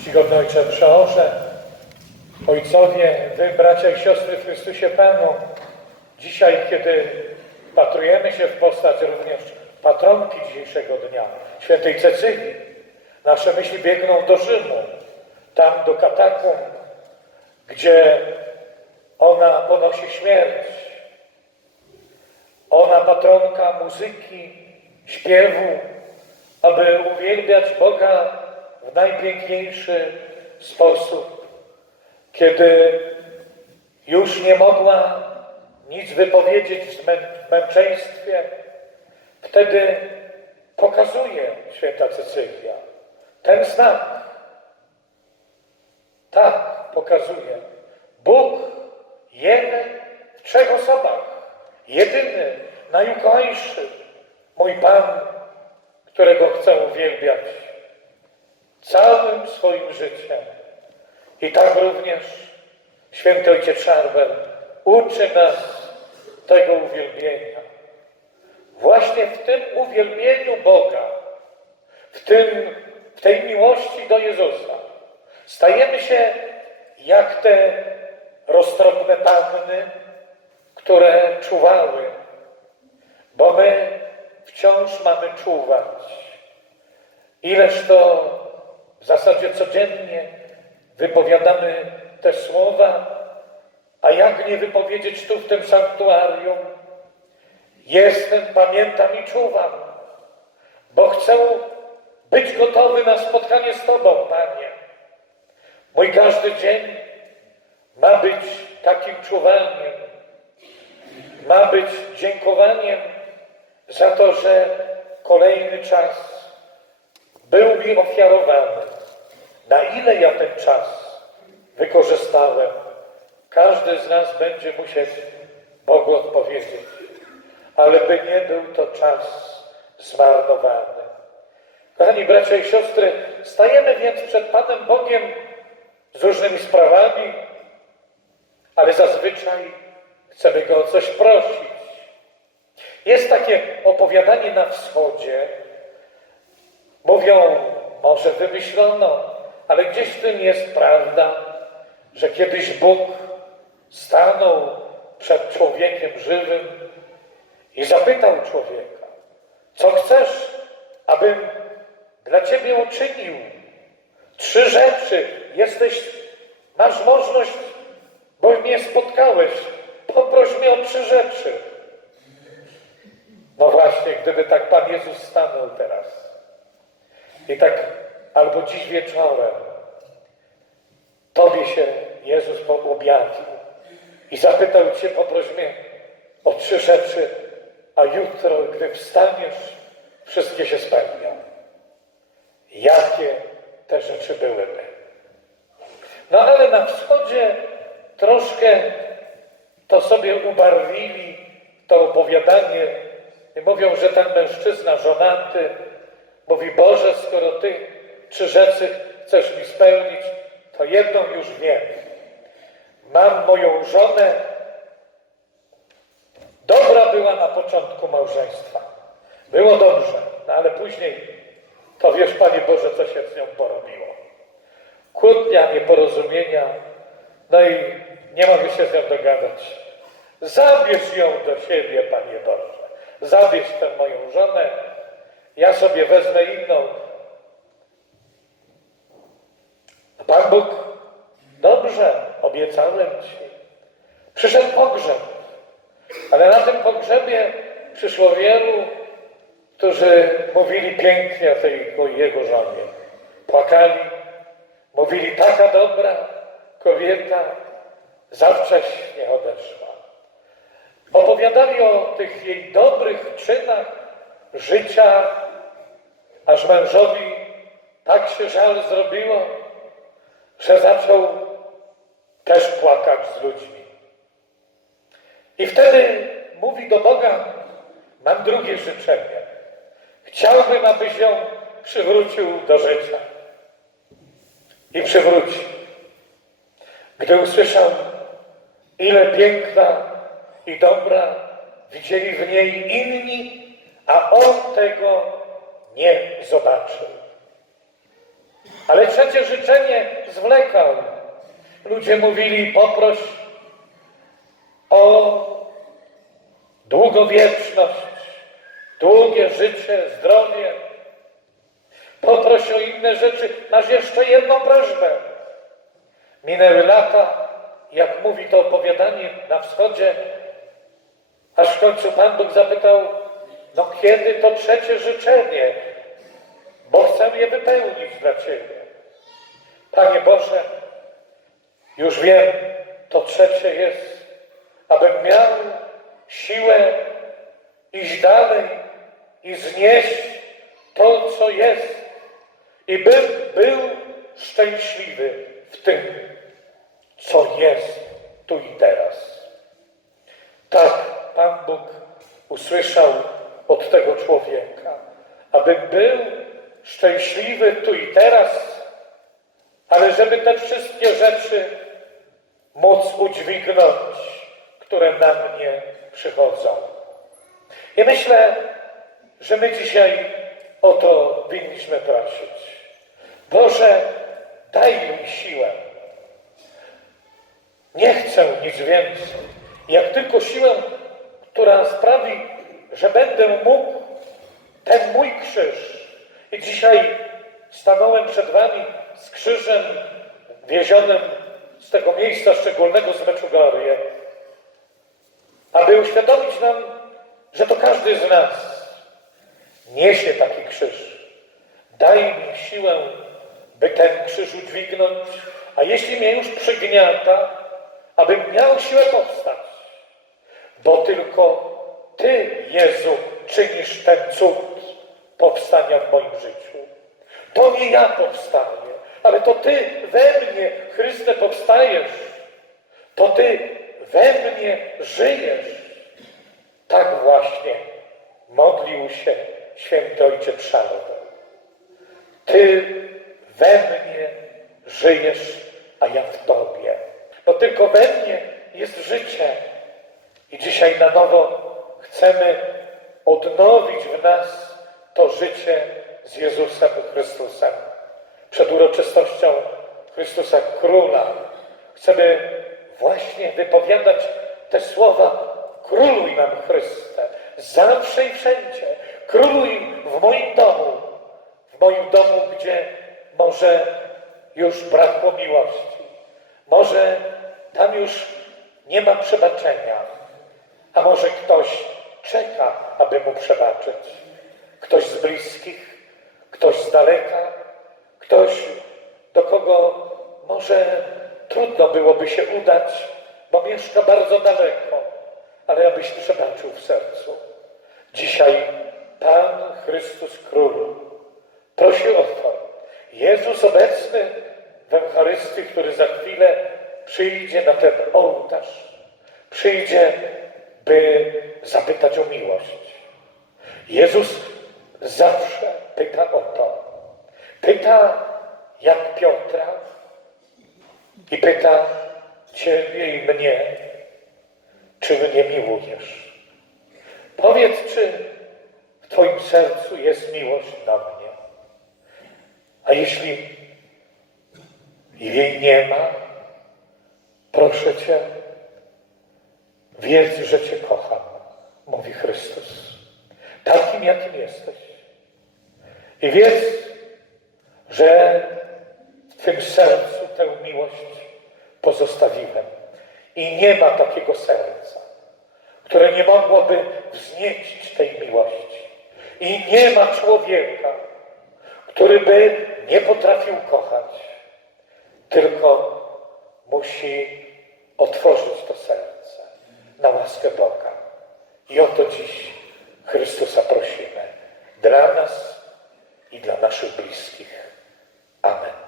Czcigodny Ojcze Przeorze, Ojcowie, Wy, bracia i siostry w Chrystusie Panu, dzisiaj, kiedy patrujemy się w postać również patronki dzisiejszego dnia, świętej Cecylii, nasze myśli biegną do Rzymu, tam do katakumb, gdzie ona ponosi śmierć. Ona patronka muzyki, śpiewu, aby uwielbiać Boga w najpiękniejszy sposób. Kiedy już nie mogła nic wypowiedzieć w męczeństwie, wtedy pokazuje święta Cecylia ten znak. Tak, pokazuje. Bóg jeden w trzech osobach. Jedyny, najukochajszy. Mój Pan, którego chcę uwielbiać całym swoim życiem. I tak również święty ojciec Szarbel uczy nas tego uwielbienia. Właśnie w tym uwielbieniu Boga, w, tym, w tej miłości do Jezusa, stajemy się jak te roztropne panny, które czuwały, bo my wciąż mamy czuwać. Ileż to codziennie wypowiadamy te słowa, a jak nie wypowiedzieć tu w tym sanktuarium? Jestem, pamiętam i czuwam, bo chcę być gotowy na spotkanie z Tobą, Panie. Mój każdy dzień ma być takim czuwaniem, ma być dziękowaniem za to, że kolejny czas był mi ofiarowany. Na ile ja ten czas wykorzystałem, każdy z nas będzie musiał Bogu odpowiedzieć, ale by nie był to czas zmarnowany. Kochani bracia i siostry, stajemy więc przed Panem Bogiem z różnymi sprawami, ale zazwyczaj chcemy Go o coś prosić. Jest takie opowiadanie na wschodzie, mówią, może wymyślono, ale gdzieś w tym jest prawda, że kiedyś Bóg stanął przed człowiekiem żywym i zapytał człowieka, co chcesz, abym dla ciebie uczynił? Trzy rzeczy. Jesteś, masz możliwość, bo mnie spotkałeś. Poproś mnie o trzy rzeczy. No właśnie, gdyby tak Pan Jezus stanął teraz i tak albo dziś wieczorem Tobie się Jezus objawił i zapytał Cię, poproś mnie o trzy rzeczy, a jutro, gdy wstaniesz, wszystkie się spełnią. Jakie te rzeczy byłyby? No ale na wschodzie troszkę to sobie ubarwili to opowiadanie i mówią, że ten mężczyzna żonaty mówi, Boże, skoro Ty trzy rzeczy chcesz mi spełnić, to jedną już wiem. Mam moją żonę, dobra była na początku małżeństwa. Było dobrze, no ale później to wiesz, Panie Boże, co się z nią porobiło. Kłótnia, nieporozumienia, no i nie mogę się z nią dogadać. Zabierz ją do siebie, Panie Boże. Zabierz tę moją żonę, ja sobie wezmę inną. A Pan Bóg, dobrze, obiecałem Ci. Przyszedł pogrzeb, ale na tym pogrzebie przyszło wielu, którzy mówili pięknie o tej o jego żonie. Płakali, mówili, taka dobra kobieta za wcześnie odeszła. Opowiadali o tych jej dobrych czynach życia, aż mężowi tak się żal zrobiło, że zaczął też płakać z ludźmi. I wtedy mówi do Boga, mam drugie życzenie. Chciałbym, abyś ją przywrócił do życia. I przywrócił. Gdy usłyszał, ile piękna i dobra widzieli w niej inni, a on tego nie zobaczył. Ale trzecie życzenie zwlekał. Ludzie mówili, poproś o długowieczność, długie życie, zdrowie. Poproś o inne rzeczy. Masz jeszcze jedną prośbę. Minęły lata, jak mówi to opowiadanie na wschodzie, aż w końcu Pan Bóg zapytał, no kiedy to trzecie życzenie, bo chcę je wypełnić dla Ciebie. Panie Boże, już wiem, to trzecie jest, abym miał siłę iść dalej i znieść to, co jest i bym był szczęśliwy w tym, co jest tu i teraz. Tak Pan Bóg usłyszał od tego człowieka, aby był szczęśliwy tu i teraz, ale żeby te wszystkie rzeczy móc udźwignąć, które na mnie przychodzą. I myślę, że my dzisiaj o to winniśmy prosić. Boże, daj mi siłę. Nie chcę nic więcej, jak tylko siłę, która sprawi, że będę mógł ten mój krzyż. I dzisiaj stanąłem przed Wami z krzyżem wiezionym z tego miejsca szczególnego z Meczugorje, aby uświadomić nam, że to każdy z nas niesie taki krzyż. Daj mi siłę, by ten krzyż udźwignąć, a jeśli mnie już przygniata, abym miał siłę powstać. Bo tylko Ty, Jezu, czynisz ten cud powstania w moim życiu. To nie ja powstaję, ale to Ty we mnie, Chryste, powstajesz. To Ty we mnie żyjesz. Tak właśnie modlił się święty Ojciec Szaldo. Ty we mnie żyjesz, a ja w Tobie. Bo tylko we mnie jest życie. I dzisiaj na nowo chcemy odnowić w nas to życie z Jezusem Chrystusem. Przed uroczystością Chrystusa Króla chcemy właśnie wypowiadać te słowa Króluj nam Chryste, zawsze i wszędzie. Króluj w moim domu, w moim domu, gdzie może już brakło miłości, może tam już nie ma przebaczenia, a może ktoś czeka, aby mu przebaczyć. Ktoś z bliskich, ktoś z daleka, ktoś, do kogo może trudno byłoby się udać, bo mieszka bardzo daleko, ale abyś przebaczył w sercu. Dzisiaj Pan Chrystus Król prosi o to. Jezus obecny w Eucharystii, który za chwilę przyjdzie na ten ołtarz, przyjdzie, by zapytać o miłość. Jezus zawsze pyta o to. Pyta jak Piotra i pyta Ciebie i mnie, czy mnie miłujesz. Powiedz, czy w Twoim sercu jest miłość do mnie. A jeśli jej nie ma, proszę Cię, wiedz, że Cię kocham, mówi Chrystus. Takim, jakim jesteś. I wiedz, że w Twym sercu tę miłość pozostawiłem. I nie ma takiego serca, które nie mogłoby wznieść tej miłości. I nie ma człowieka, który by nie potrafił kochać, tylko musi otworzyć to serce na łaskę Boga. I o to dziś Chrystusa prosimy. Dla nas i dla naszych bliskich. Amen.